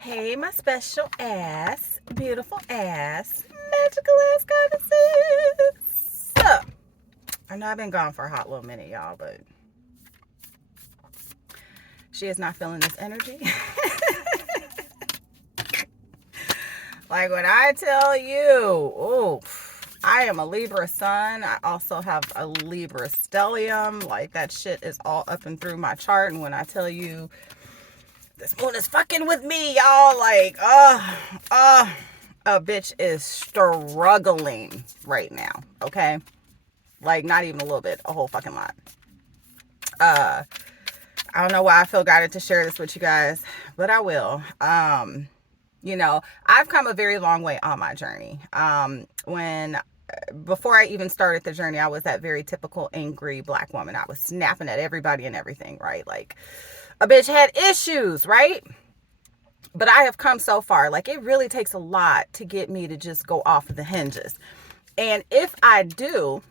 Hey, my special ass, beautiful ass, magical ass goddesses. So, I know I've been gone for a hot little minute, y'all, but she is not feeling this energy. Like when I tell you, oh, I am a Libra sun. I also have a Libra stellium. Like that shit is all up and through my chart. And when I tell you this moon is fucking with me, y'all, like, a bitch is struggling right now, okay? Like, not even a little bit, a whole fucking lot. I don't know why I feel guided to share this with you guys, but I will. You know, I've come a very long way on my journey. Before I even started the journey, I was that very typical angry black woman. I was snapping at everybody and everything, right? Like, a bitch had issues, right? But I have come so far. Like, it really takes a lot to get me to just go off of the hinges. And if I do,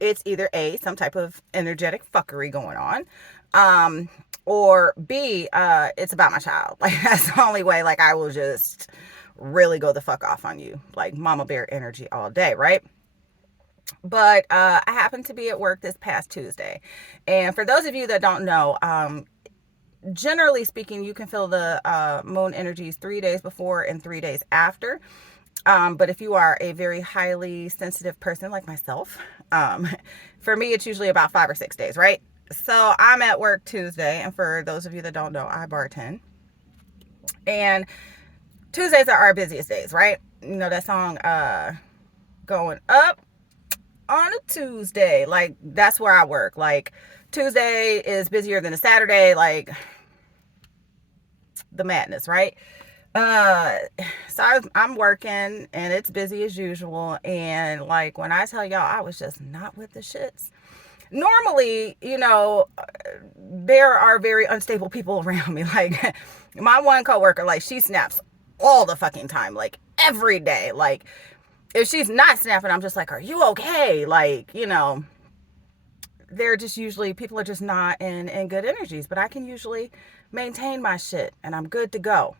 it's either A, some type of energetic fuckery going on, or B, it's about my child. Like, that's the only way. Like, I will just really go the fuck off on you. Like, mama bear energy all day, right? But I happened to be at work this past Tuesday. And for those of you that don't know, generally speaking, you can feel the moon energies 3 days before and 3 days after. But if you are a very highly sensitive person like myself, for me, it's usually about 5 or 6 days, right? So I'm at work Tuesday. And for those of you that don't know, I bartend. And Tuesdays are our busiest days, right? You know that song, Going Up on a Tuesday. Like, that's where I work. Like, Tuesday is busier than a Saturday. Like, the madness, right? So I'm working and it's busy as usual. And like, when I tell y'all, I was just not with the shits. Normally, you know, there are very unstable people around me. Like, my one coworker, like, she snaps all the fucking time, like every day. Like, if she's not snapping, I'm just like, are you okay? Like, you know, they're just usually, people are just not in good energies, but I can usually maintain my shit and I'm good to go.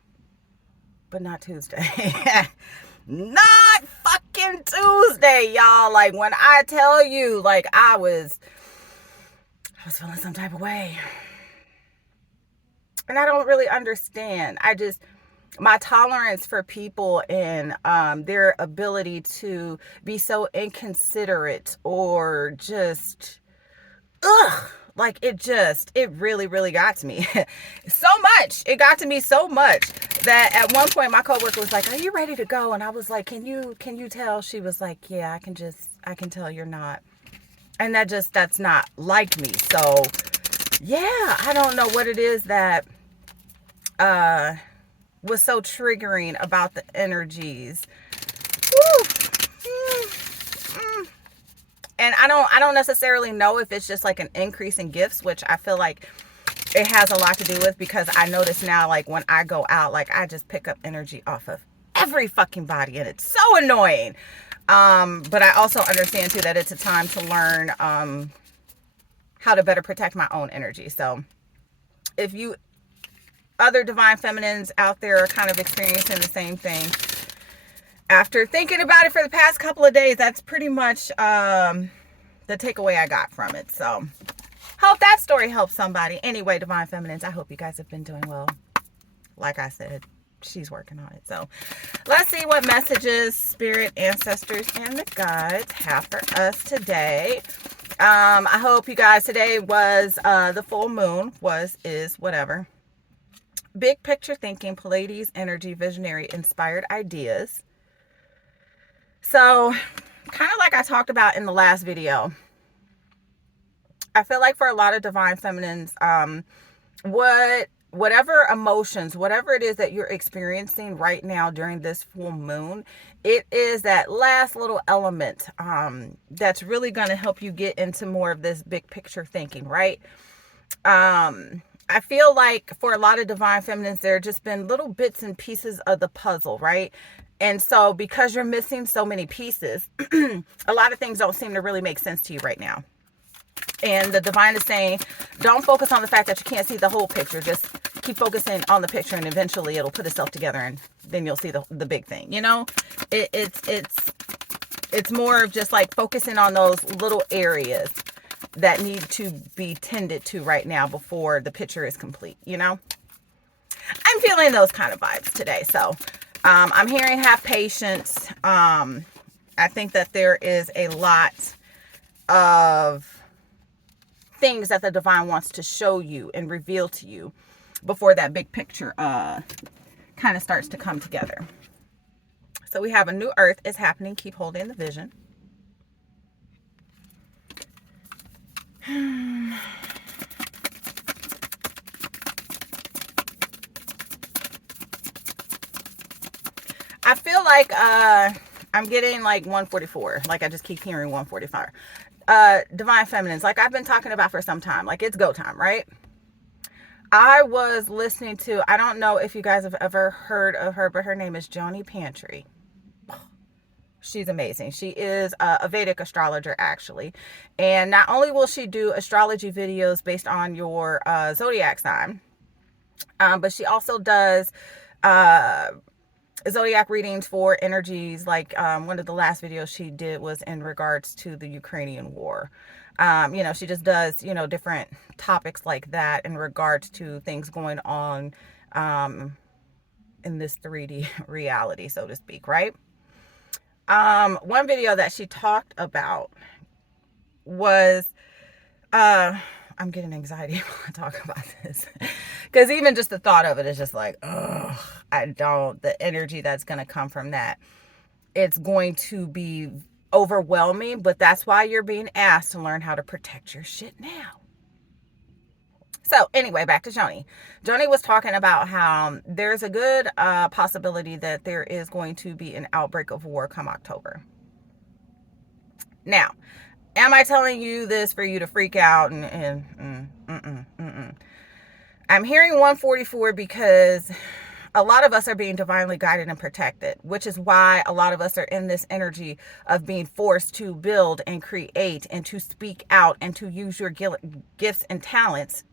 But not Tuesday. Not fucking Tuesday, y'all. Like, when I tell you, like, I was feeling some type of way. And I don't really understand. My tolerance for people and their ability to be so inconsiderate or just, like, it really, really got to me. So much. It got to me so much that at one point my coworker was like, are you ready to go? And I was like, can you tell? She was like, yeah, I can tell you're not. And that's not like me. So yeah, I don't know what it is that was so triggering about the energies. Woo. And I don't necessarily know if it's just like an increase in gifts, which I feel like it has a lot to do with, because I notice now, like, when I go out, like, I just pick up energy off of every fucking body, and it's so annoying. But I also understand too that it's a time to learn how to better protect my own energy. So if you other divine feminines out there are kind of experiencing the same thing, after thinking about it for the past couple of days, that's pretty much the takeaway I got from it. So hope that story helps somebody. Anyway, divine feminines, I hope you guys have been doing well. Like I said, she's working on it. So let's see what messages spirit, ancestors, and the guides have for us today. I hope you guys, today was the full moon, is whatever. Big picture thinking, Pleiades energy, visionary, inspired ideas. So, kind of like I talked about in the last video, I feel like for a lot of divine feminines, whatever emotions, whatever it is that you're experiencing right now during this full moon, it is that last little element that's really going to help you get into more of this big picture thinking, right? I feel like for a lot of divine feminines, there have just been little bits and pieces of the puzzle, right? And so because you're missing so many pieces, a lot of things don't seem to really make sense to you right now. And the divine is saying, don't focus on the fact that you can't see the whole picture. Just keep focusing on the picture, and eventually it'll put itself together, and then you'll see the big thing, you know? It's more of just like focusing on those little areas that need to be tended to right now before the picture is complete, you know? I'm feeling those kind of vibes today. So I'm hearing have patience. I think that there is a lot of things that the divine wants to show you and reveal to you before that big picture kind of starts to come together. So we have a new earth is happening. Keep holding the vision. I feel like I'm getting like 144. Like I just keep hearing 145. Divine feminines, like I've been talking about for some time. Like it's go time, right? I was listening to, I don't know if you guys have ever heard of her, but her name is Joni Pantry. She's amazing. She is a Vedic astrologer, actually. And not only will she do astrology videos based on your zodiac sign, but she also does zodiac readings for energies. Like one of the last videos she did was in regards to the Ukrainian war. You know, she just does, you know, different topics like that in regards to things going on in this 3D reality, so to speak, right? One video that she talked about was, I'm getting anxiety when I talk about this, because even just the thought of it is just like, oh, the energy that's going to come from that, it's going to be overwhelming, but that's why you're being asked to learn how to protect your shit now. So anyway, back to Joni. Joni was talking about how there's a good possibility that there is going to be an outbreak of war come October. Now, am I telling you this for you to freak out? I'm hearing 144 because a lot of us are being divinely guided and protected, which is why a lot of us are in this energy of being forced to build and create and to speak out and to use your gifts and talents,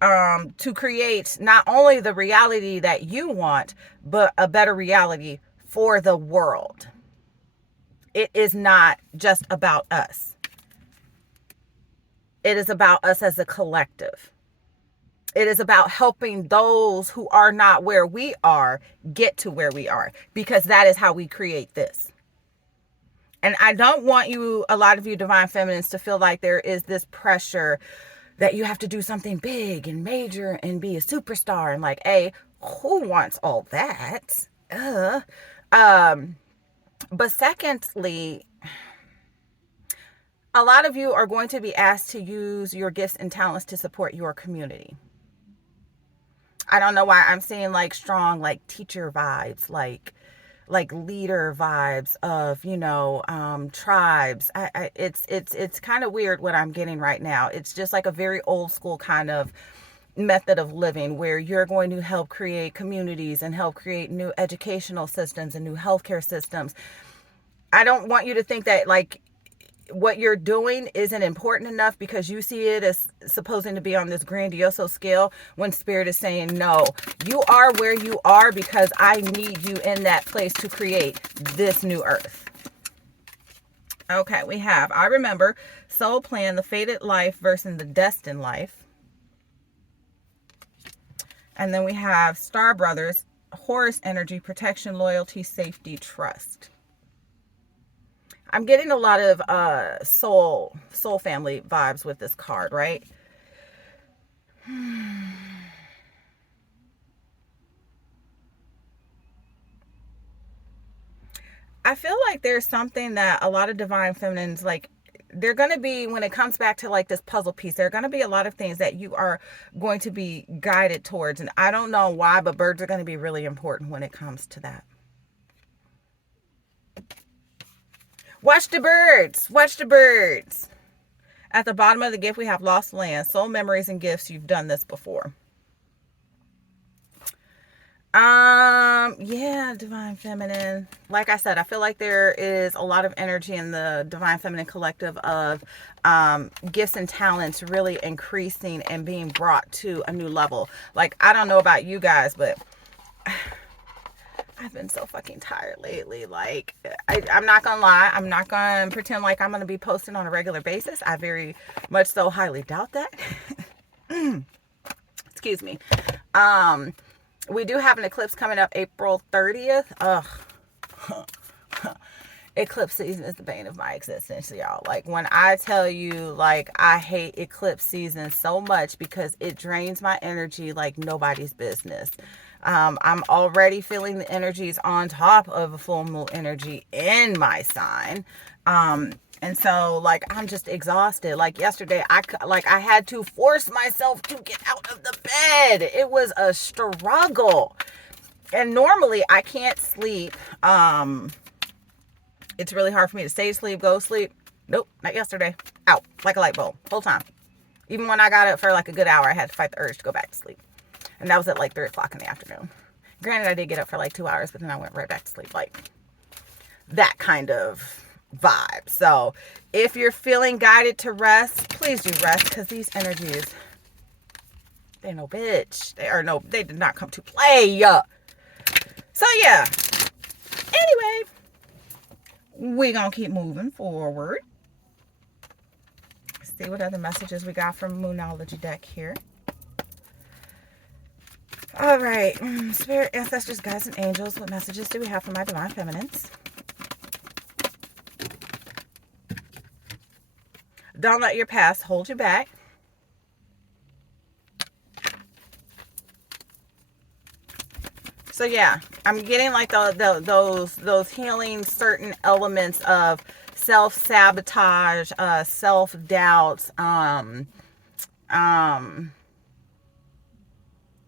to create not only the reality that you want, but a better reality for the world. It is not just about us. It is about us as a collective. It is about helping those who are not where we are get to where we are, because that is how we create this. And I don't want you, a lot of you divine feminines, to feel like there is this pressure that you have to do something big and major and be a superstar. And like, hey, who wants all that? But secondly, a lot of you are going to be asked to use your gifts and talents to support your community. I don't know why I'm seeing like strong, like teacher vibes, like leader vibes of, you know, tribes. It's kind of weird what I'm getting right now. It's just like a very old school kind of method of living where you're going to help create communities and help create new educational systems and new healthcare systems. I don't want you to think that like what you're doing isn't important enough because you see it as supposing to be on this grandiose scale, when spirit is saying, no, you are where you are because I need you in that place to create this new earth. Okay, we have, I remember, soul plan, the fated life versus the destined life. And then we have Star Brothers, Horus energy, protection, loyalty, safety, trust. I'm getting a lot of soul family vibes with this card, right? I feel like there's something that a lot of divine feminines, like, they're going to be, when it comes back to like this puzzle piece, there are going to be a lot of things that you are going to be guided towards. And I don't know why, but birds are going to be really important when it comes to that. Watch the birds. Watch the birds. At the bottom of the gift, we have lost land, soul memories and gifts. You've done this before. Yeah, divine feminine. Like I said, I feel like there is a lot of energy in the divine feminine collective of gifts and talents really increasing and being brought to a new level. Like, I don't know about you guys, but I've been so fucking tired lately. Like, I'm not gonna lie. I'm not gonna pretend like I'm gonna be posting on a regular basis. I very much so highly doubt that. Excuse me. We do have an eclipse coming up April 30th. Ugh. Eclipse season is the bane of my existence, y'all. Like, when I tell you, like, I hate eclipse season so much because it drains my energy like nobody's business. I'm already feeling the energies on top of a full moon energy in my sign. And so, like, I'm just exhausted. Like, yesterday, I had to force myself to get out of the bed. It was a struggle. And normally, I can't sleep. It's really hard for me to stay asleep, go to sleep. Nope, not yesterday. Out, like a light bulb, whole time. Even when I got up for, like, a good hour, I had to fight the urge to go back to sleep. And that was at, like, 3 o'clock in the afternoon. Granted, I did get up for, like, 2 hours, but then I went right back to sleep. Like, that kind of vibe. So if you're feeling guided to rest, please do rest, because these energies, they no bitch. They did not come to play. So yeah. Anyway, we're gonna keep moving forward. See what other messages we got from Moonology deck here. All right, Spirit, ancestors, guides, and angels, what messages do we have for my divine feminines? Don't let your past hold you back. So yeah, I'm getting like those healing certain elements of self-sabotage, self-doubt,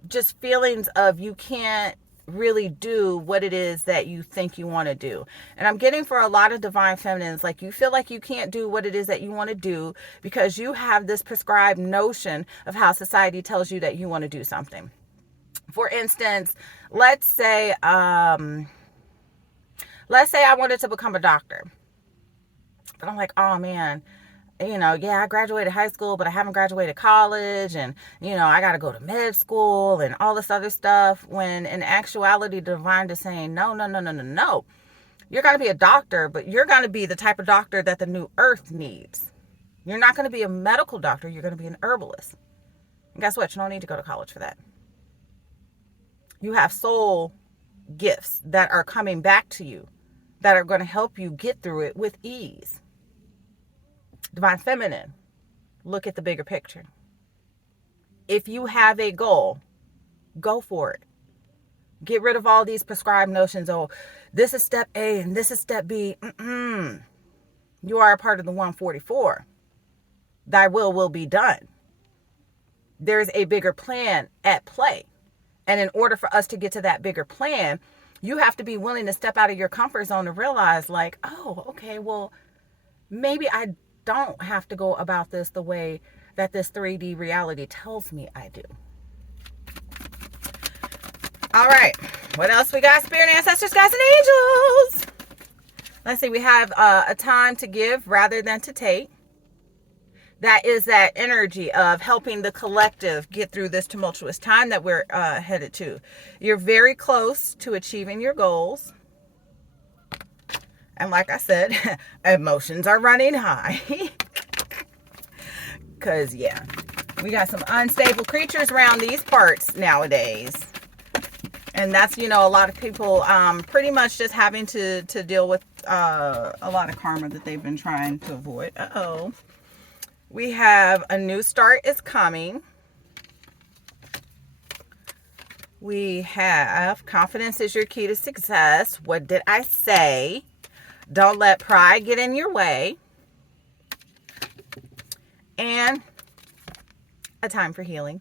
just feelings of you can't really do what it is that you think you want to do. And I'm getting for a lot of divine feminines, like, you feel like you can't do what it is that you want to do because you have this prescribed notion of how society tells you that you want to do something. For instance, let's say I wanted to become a doctor, but I'm like, oh man, yeah, I graduated high school, but I haven't graduated college, and, I got to go to med school and all this other stuff, when in actuality, the divine is saying, no. You're going to be a doctor, but you're going to be the type of doctor that the new earth needs. You're not going to be a medical doctor. You're going to be an herbalist. And guess what? You don't need to go to college for that. You have soul gifts that are coming back to you that are going to help you get through it with ease. Divine feminine, look at the bigger picture. If you have a goal, go for it. Get rid of all these prescribed notions. Oh, this is step A and this is step B. You are a part of the 144. Thy will be done. There's a bigger plan at play. And in order for us to get to that bigger plan, you have to be willing to step out of your comfort zone and realize, like, oh, okay, well, maybe I don't have to go about this the way that this 3D reality tells me I do. All right, what else we got? Spirit, ancestors, guides, and angels. Let's see, we have a time to give rather than to take. That is that energy of helping the collective get through this tumultuous time that we're headed to. You're very close to achieving your goals. And like I said, emotions are running high. Because, yeah, we got some unstable creatures around these parts nowadays. And that's, a lot of people pretty much just having to deal with a lot of karma that they've been trying to avoid. Uh-oh. We have a new start is coming. We have confidence is your key to success. What did I say? Don't let pride get in your way. And a time for healing.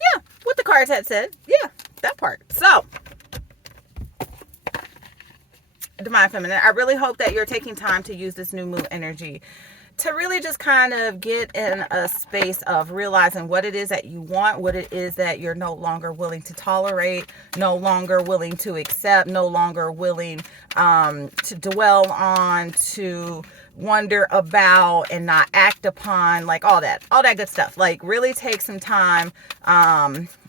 Yeah, what the cards had said. Yeah, that part. So, Divine Feminine, I really hope that you're taking time to use this new moon energy to really just kind of get in a space of realizing what it is that you want, what it is that you're no longer willing to tolerate, no longer willing to accept, no longer willing to dwell on, to wonder about and not act upon, like all that good stuff. Like really take some time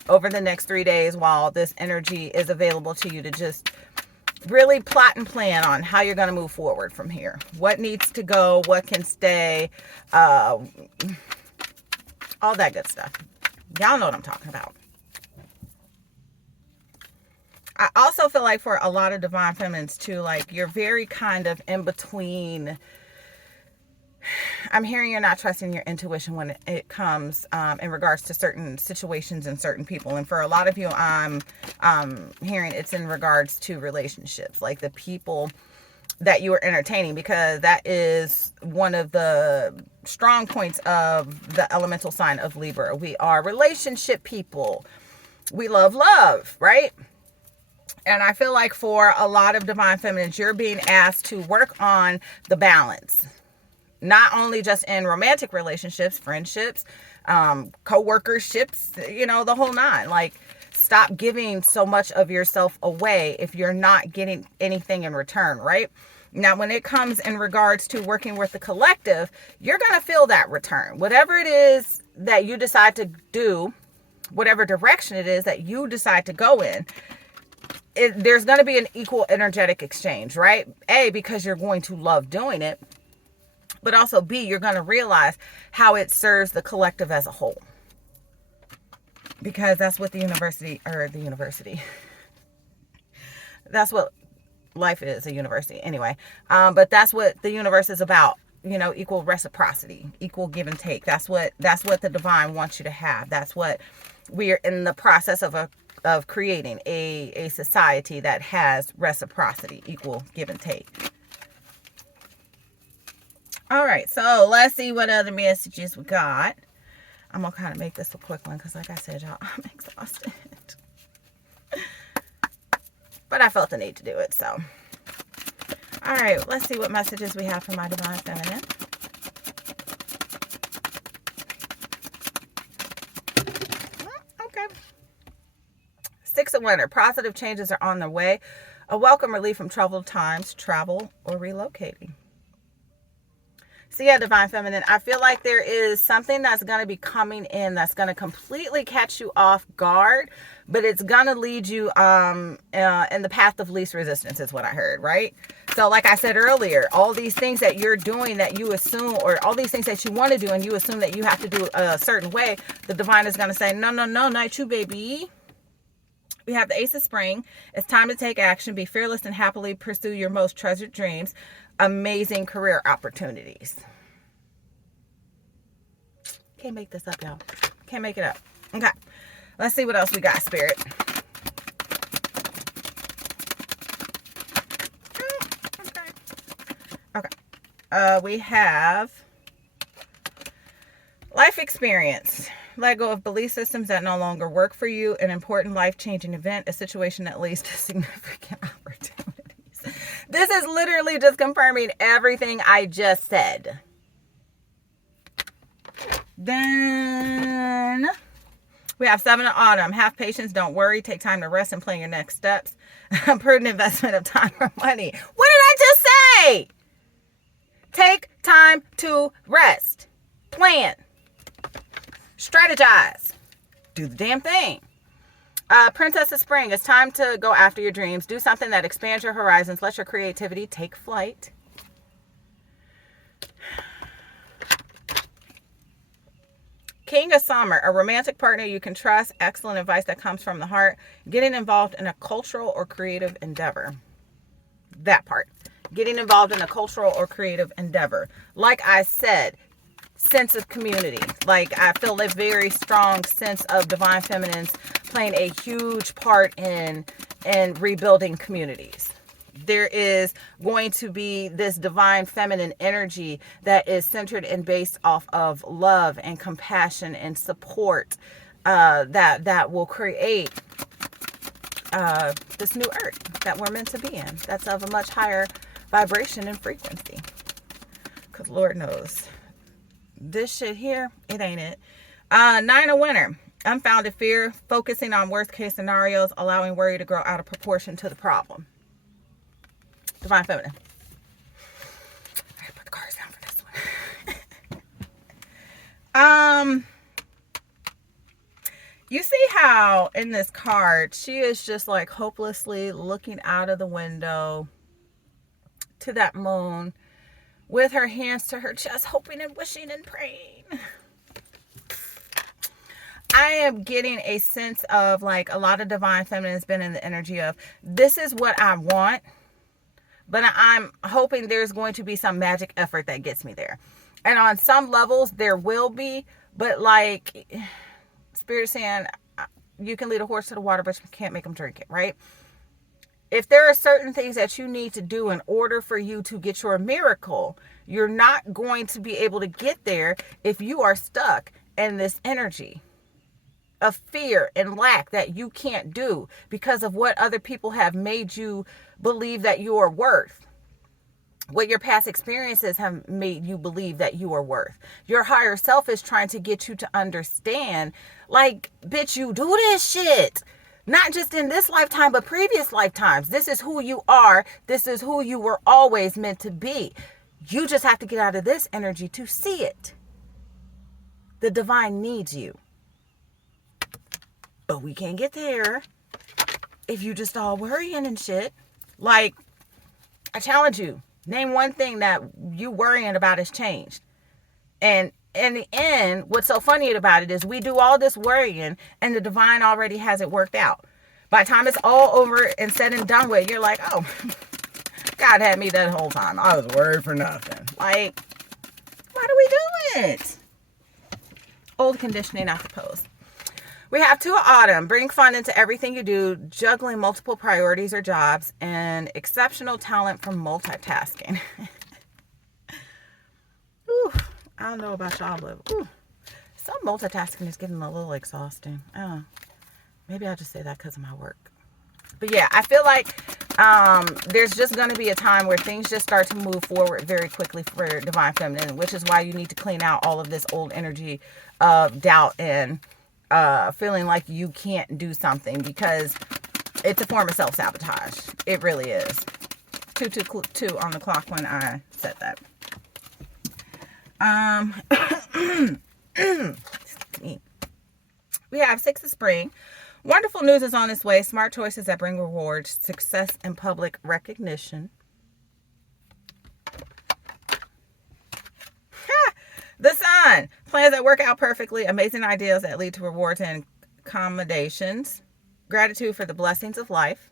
over the next 3 days while this energy is available to you to just really plot and plan on how you're going to move forward from here. What needs to go, what can stay, all that good stuff. Y'all know what I'm talking about. I also feel like for a lot of divine feminines too, like you're very kind of in between. I'm hearing you're not trusting your intuition when it comes in regards to certain situations and certain people. And for a lot of you, I'm hearing it's in regards to relationships, like the people that you are entertaining, because that is one of the strong points of the elemental sign of Libra. We are relationship people. We love love, right? And I feel like for a lot of divine feminines, you're being asked to work on the balance. Not only just in romantic relationships, friendships, co-workerships, you know, the whole nine. Like, stop giving so much of yourself away if you're not getting anything in return, right? Now, when it comes in regards to working with the collective, you're going to feel that return. Whatever it is that you decide to do, whatever direction it is that you decide to go in, there's going to be an equal energetic exchange, right? A, because you're going to love doing it. But also B, you're going to realize how it serves the collective as a whole. Because that's what that's what life is, a university anyway. But that's what the universe is about, you know, equal reciprocity, equal give and take. That's what the divine wants you to have. That's what we are in the process of creating, a society that has reciprocity, equal give and take. All right, so let's see what other messages we got. I'm going to kind of make this a quick one because, like I said, y'all, I'm exhausted. But I felt the need to do it, so. All right, let's see what messages we have for my divine feminine. Okay. Six of Winter. Positive changes are on their way. A welcome relief from troubled times, travel, or relocating. So yeah, divine feminine, I feel like there is something that's going to be coming in that's going to completely catch you off guard, but it's going to lead you in the path of least resistance is what I heard, right? So like I said earlier, all these things that you're doing that you assume, or all these things that you want to do and you assume that you have to do a certain way, the divine is going to say, no, not you, baby. We have the Ace of Spring. It's time to take action. Be fearless and happily pursue your most treasured dreams. Amazing career opportunities. Can't make this up, y'all. Can't make it up. Okay. Let's see what else we got, Spirit. Okay. We have life experience. Let go of belief systems that no longer work for you. An important life-changing event. A situation that leads to significant opportunities. This is literally just confirming everything I just said. Then we have Seven of Autumn. Have patience. Don't worry. Take time to rest and plan your next steps. A prudent investment of time or money. What did I just say? Take time to rest. Plan. Strategize. Do the damn thing. Princess of Spring, it's time to go after your dreams. Do something that expands your horizons. Let your creativity take flight. King of Summer, a romantic partner you can trust. Excellent advice that comes from the heart. Getting involved in a cultural or creative endeavor. That part. Getting involved in a cultural or creative endeavor. Like I said, sense of community. Like I feel a very strong sense of divine feminines playing a huge part in rebuilding communities. There is going to be this divine feminine energy that is centered and based off of love and compassion and support that will create this new earth that we're meant to be in. That's of a much higher vibration and frequency. Because Lord knows this shit here, it ain't it. Nine of Winter. Unfounded fear, focusing on worst case scenarios, allowing worry to grow out of proportion to the problem. Divine Feminine. I gotta put the cards down for this one. You see how in this card, she is just like hopelessly looking out of the window to that moon with her hands to her chest, hoping and wishing and praying. I am getting a sense of like a lot of Divine Feminine has been in the energy of this is what I want, but I'm hoping there's going to be some magic effort that gets me there. And on some levels there will be, but like Spirit saying you can lead a horse to the water, but you can't make them drink it, right? If there are certain things that you need to do in order for you to get your miracle, you're not going to be able to get there if you are stuck in this energy of fear and lack that you can't do because of what other people have made you believe that you are worth. What your past experiences have made you believe that you are worth. Your higher self is trying to get you to understand, like, bitch, you do this shit. Not just in this lifetime, but previous lifetimes. This is who you are. This is who you were always meant to be. You just have to get out of this energy to see it. The divine needs you. But we can't get there if you just all worrying and shit. Like, I challenge you. Name one thing that you worrying about has changed. And in the end, what's so funny about it is we do all this worrying and the divine already has it worked out. By the time it's all over and said and done with, you're like, oh, God had me that whole time. I was worried for nothing. Like, why do we do it? Old conditioning, I suppose. We have Two of Autumn, bring fun into everything you do, juggling multiple priorities or jobs, and exceptional talent for multitasking. Ooh, I don't know about y'all, but some multitasking is getting a little exhausting. Maybe I'll just say that because of my work. But yeah, I feel like there's just going to be a time where things just start to move forward very quickly for Divine Feminine, which is why you need to clean out all of this old energy of doubt and feeling like you can't do something, because it's a form of self-sabotage. It really is. 2:22 on the clock when I said that. We have Six of Spring. Wonderful news is on its way. Smart choices that bring rewards, success, and public recognition. The Sun. Plans that work out perfectly. Amazing ideas that lead to rewards and accommodations. Gratitude for the blessings of life.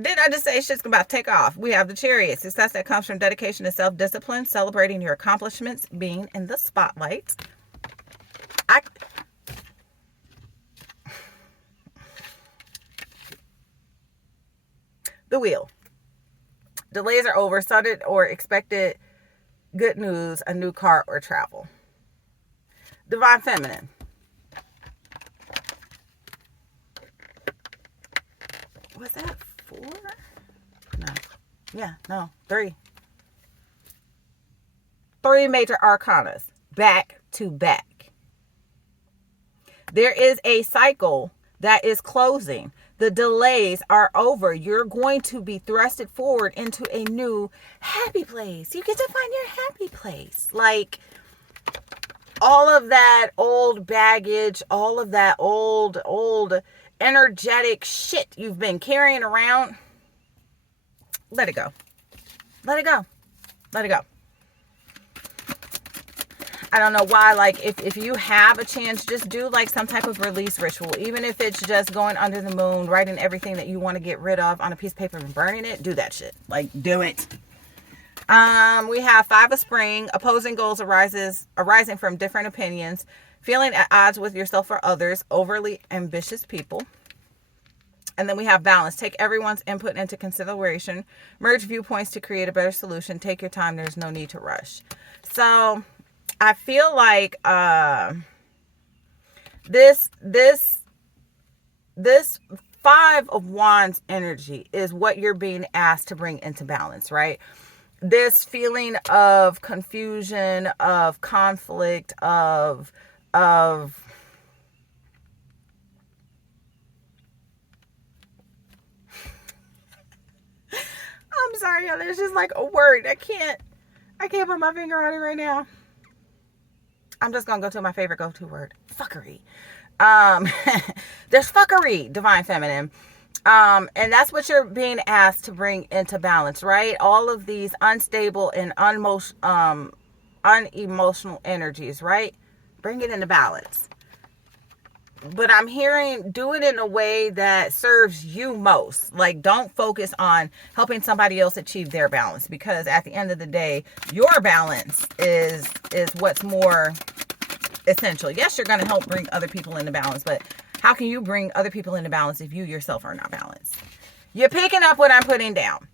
Did I just say shit's about to take off? We have the Chariot. Success that comes from dedication to self-discipline. Celebrating your accomplishments. Being in the spotlight. The Wheel. Delays are over. Sudden or expected good news, a new car or travel. Divine Feminine. Was that 4? No. Yeah, no. 3. 3 major arcanas back to back. There is a cycle that is closing. The delays are over. You're going to be thrusted forward into a new happy place. You get to find your happy place. Like, all of that old baggage, all of that old energetic shit you've been carrying around, let it go. Let it go. Let it go. I don't know why, like, if you have a chance, just do like some type of release ritual. Even if it's just going under the moon, writing everything that you want to get rid of on a piece of paper and burning it. Do that shit. Like, do it. We have 5 of Spring. Opposing goals arising from different opinions. Feeling at odds with yourself or others. Overly ambitious people. And then we have Balance. Take everyone's input into consideration. Merge viewpoints to create a better solution. Take your time. There's no need to rush. So I feel like this 5 of Wands energy is what you're being asked to bring into balance, right? this feeling of confusion, of conflict, of I'm sorry, y'all, there's just like a word. I can't put my finger on it right now. I'm just gonna go to my favorite go-to word. Fuckery. There's fuckery, divine feminine. And that's what you're being asked to bring into balance, right? All of these unstable and unemotional energies, right? Bring it into balance. But I'm hearing do it in a way that serves you most. Like, don't focus on helping somebody else achieve their balance, because at the end of the day, your balance is what's more essential. Yes, you're going to help bring other people into balance, but how can you bring other people into balance if you yourself are not balanced? You're picking up what I'm putting down.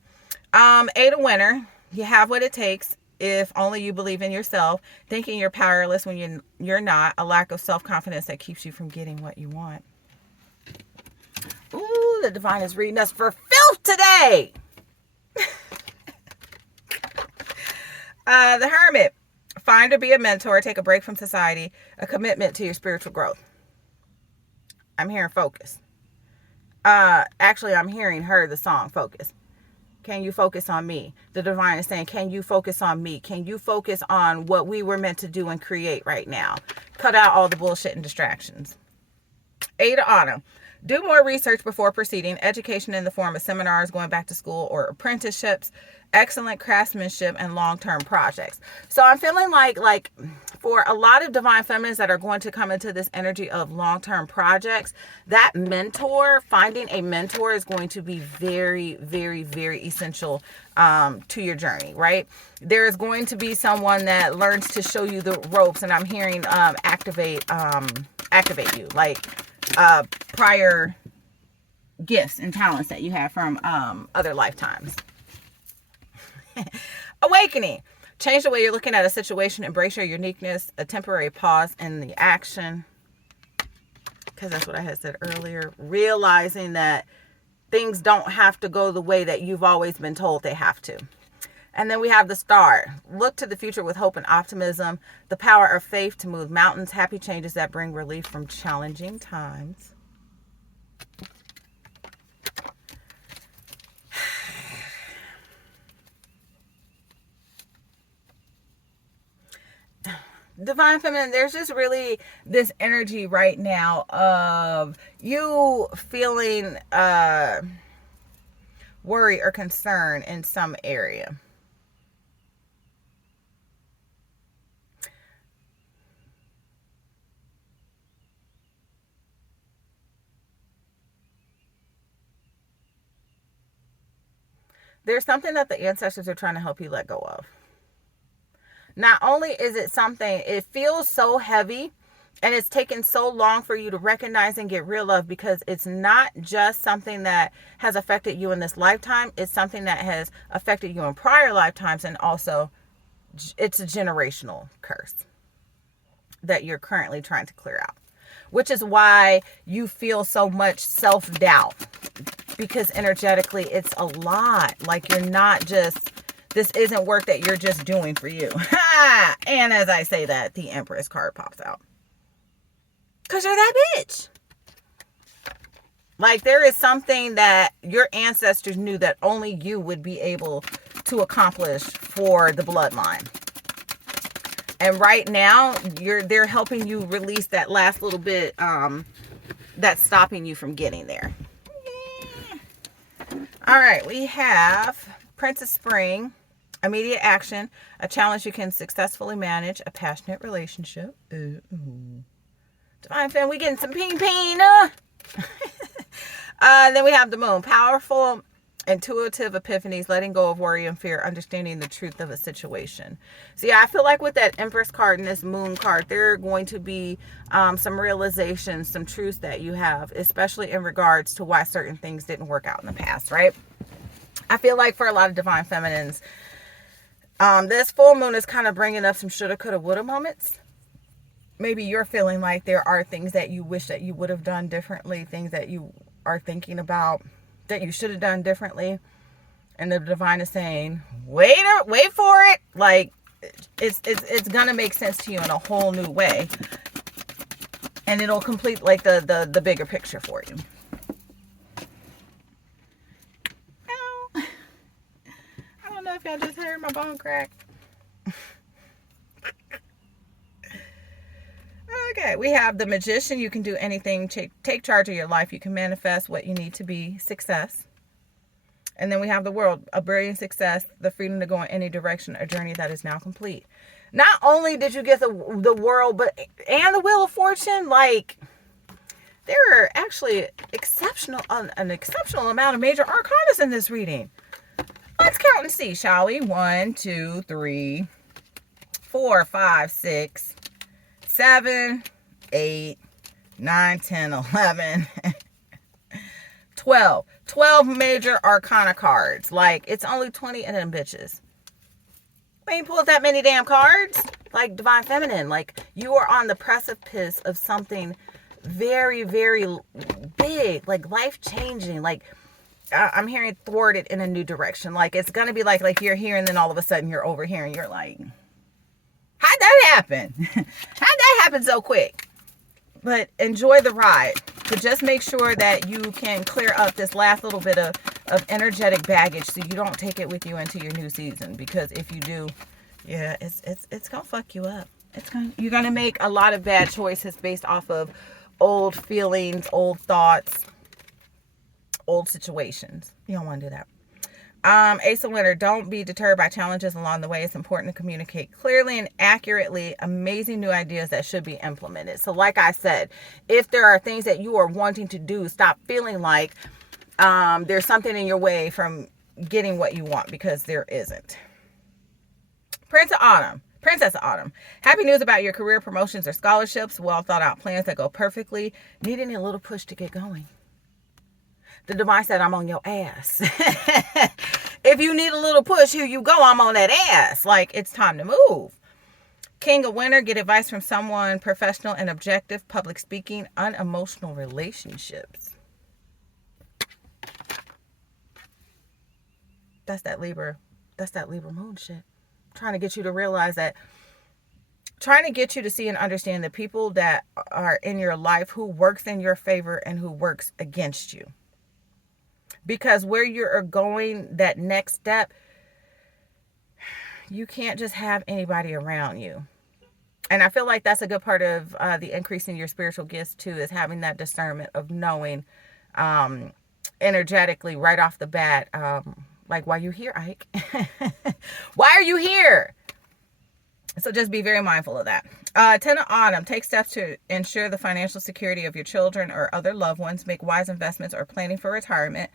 Eight, a winner. You have what it takes. If only you believe in yourself, thinking you're powerless when you're not, a lack of self-confidence that keeps you from getting what you want. Ooh, the divine is reading us for filth today. The Hermit. Find or be a mentor, take a break from society, a commitment to your spiritual growth. I'm hearing focus. Actually, I'm hearing her, the song, Focus. Can you focus on me? The divine is saying, can you focus on me? Can you focus on what we were meant to do and create right now? Cut out all the bullshit and distractions. Eight, of Autumn. Do more research before proceeding. Education in the form of seminars, going back to school, or apprenticeships. Excellent craftsmanship and long-term projects. So I'm feeling like for a lot of divine feminines that are going to come into this energy of long-term projects, that mentor, finding a mentor is going to be very, very, very essential to your journey, right? There is going to be someone that learns to show you the ropes, and I'm hearing activate you, like prior gifts and talents that you have from other lifetimes. Awakening. Change the way you're looking at a situation. Embrace your uniqueness. A temporary pause in the action. Because that's what I had said earlier. Realizing that things don't have to go the way that you've always been told they have to. And then we have the Star. Look to the future with hope and optimism. The power of faith to move mountains. Happy changes that bring relief from challenging times. Divine Feminine, there's just really this energy right now of you feeling worry or concern in some area. There's something that the ancestors are trying to help you let go of. Not only is it something, it feels so heavy and it's taken so long for you to recognize and get rid of, because it's not just something that has affected you in this lifetime. It's something that has affected you in prior lifetimes, and also it's a generational curse that you're currently trying to clear out, which is why you feel so much self-doubt, because energetically it's a lot. Like, you're not just, this isn't work that you're just doing for you. And as I say that, the Empress card pops out. Because you're that bitch. Like, there is something that your ancestors knew that only you would be able to accomplish for the bloodline. And right now, they're helping you release that last little bit that's stopping you from getting there. All right, we have Princess Spring. Immediate action, a challenge you can successfully manage, a passionate relationship. Ooh. Divine Femme, we getting some ping. Then we have the Moon. Powerful, intuitive epiphanies, letting go of worry and fear, understanding the truth of a situation. So yeah, I feel like with that Empress card and this Moon card, there are going to be some realizations, some truths that you have, especially in regards to why certain things didn't work out in the past, right? I feel like for a lot of Divine Feminines, this full moon is kind of bringing up some shoulda, coulda, woulda moments. Maybe you're feeling like there are things that you wish that you would have done differently, things that you are thinking about that you should have done differently. And the divine is saying, wait for it. Like, it's gonna make sense to you in a whole new way. And it'll complete like the bigger picture for you. Ow. I don't know if y'all just heard my bone crack. Okay, we have the Magician. You can do anything. Take charge of your life. You can manifest what you need to be success. And then we have the World, a brilliant success, the freedom to go in any direction, a journey that is now complete. Not only did you get the World, but and the Wheel of Fortune. Like, there are actually an exceptional amount of major arcanas in this reading. Let's count and see, shall we? 1, 2, 3, 4, 5, 6, 7, 8, 9, 10, 11, 12. 12 major arcana cards. Like, it's only 20 of them bitches. We ain't pulled that many damn cards. Like, Divine Feminine, like, you are on the precipice of something very, very big, like life-changing. Like, I'm hearing thwarted in a new direction. Like, it's gonna be like you're here and then all of a sudden you're over here and you're like, how'd that happen? How'd that happen so quick? But enjoy the ride. But just make sure that you can clear up this last little bit of energetic baggage so you don't take it with you into your new season. Because if you do, yeah, it's gonna fuck you up. You're gonna make a lot of bad choices based off of old feelings, old thoughts, old situations. You don't want to do that. Ace of Winter, don't be deterred by challenges along the way. It's important to communicate clearly and accurately amazing new ideas that should be implemented. So like I said, if there are things that you are wanting to do, stop feeling like there's something in your way from getting what you want, because there isn't. Princess of Autumn. Happy news about your career, promotions, or scholarships. Well thought out plans that go perfectly. Needing a little push to get going. The divine said, I'm on your ass. If you need a little push, here you go. I'm on that ass. Like, it's time to move. King of Winter, get advice from someone professional and objective. Public speaking, unemotional relationships. That's that Libra moon shit. Trying to get you to realize that, trying to get you to see and understand the people that are in your life, who works in your favor and who works against you. Because where you're going, that next step, you can't just have anybody around you. And I feel like that's a good part of the increase in your spiritual gifts too, is having that discernment of knowing energetically right off the bat, like, why are you here, Ike? Why are you here? So just be very mindful of that. 10 of Autumn, take steps to ensure the financial security of your children or other loved ones. Make wise investments or planning for retirement.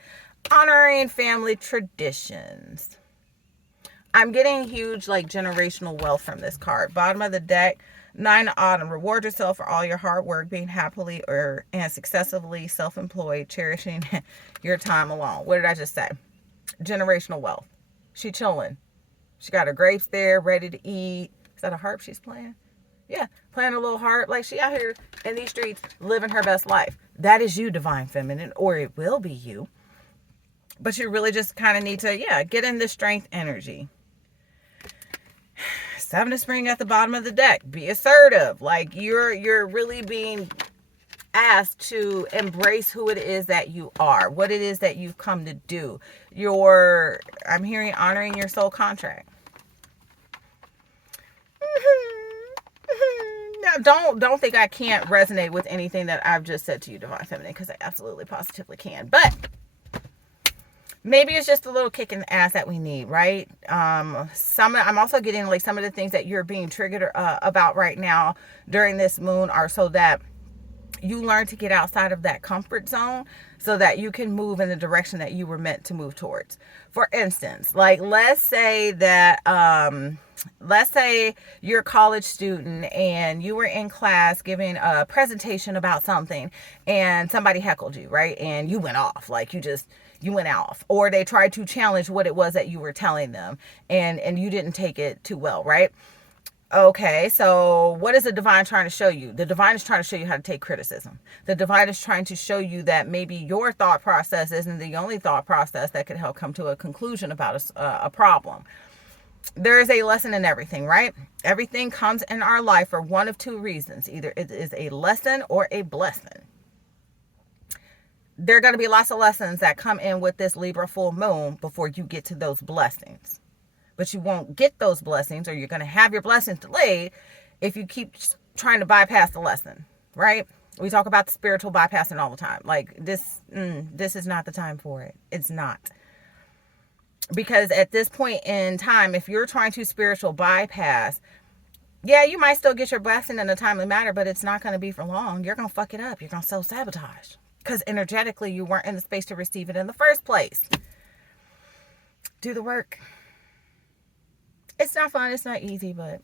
Honoring family traditions. I'm getting huge, like, generational wealth from this card. Bottom of the deck, 9 of Autumn. Reward yourself for all your hard work, being happily and successfully self-employed, cherishing your time alone. What did I just say? Generational wealth. She chilling. She got her grapes there, ready to eat. Is that a harp she's playing? Yeah, playing a little harp. Like, she out here in these streets living her best life. That is you, Divine Feminine, or it will be you. But you really just kind of need to, get in the strength energy. 7 of Spring at the bottom of the deck. Be assertive. Like, you're really being asked to embrace who it is that you are, what it is that you've come to do. I'm hearing honoring your soul contract. Now, don't think I can't resonate with anything that I've just said to you, Divine Feminine, because I absolutely positively can. But maybe it's just a little kick in the ass that we need, right? I'm also getting, like, some of the things that you're being triggered about right now during this moon are so that you learn to get outside of that comfort zone so that you can move in the direction that you were meant to move towards. For instance, like, let's say you're a college student and you were in class giving a presentation about something and somebody heckled you, right? And you went off, like, you went off, or they tried to challenge what it was that you were telling them, and you didn't take it too well, right? Okay, so what is the divine trying to show you? The divine is trying to show you how to take criticism. The divine is trying to show you that maybe your thought process isn't the only thought process that could help come to a conclusion about a problem. There is a lesson in everything, right? Everything comes in our life for one of two reasons. Either it is a lesson or a blessing. There are going to be lots of lessons that come in with this Libra full moon before you get to those blessings. But you won't get those blessings, or you're going to have your blessings delayed if you keep trying to bypass the lesson, right? We talk about the spiritual bypassing all the time. Like this is not the time for it. It's not. Because at this point in time, if you're trying to spiritual bypass, yeah, you might still get your blessing in a timely manner, but it's not going to be for long. You're going to fuck it up. You're going to self-sabotage. Because energetically, you weren't in the space to receive it in the first place. Do the work. It's not fun. It's not easy, but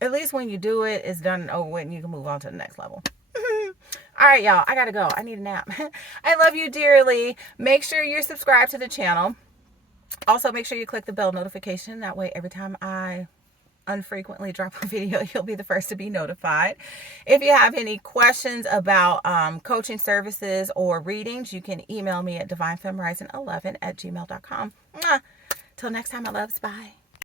at least when you do it, it's done and over with, and you can move on to the next level. All right, y'all. I got to go. I need a nap. I love you dearly. Make sure you're subscribed to the channel. Also, make sure you click the bell notification. That way, every time I unfrequently drop a video, you'll be the first to be notified. If you have any questions about coaching services or readings, you can email me at divinefemrising11@gmail.com. Till next time, my loves. Bye.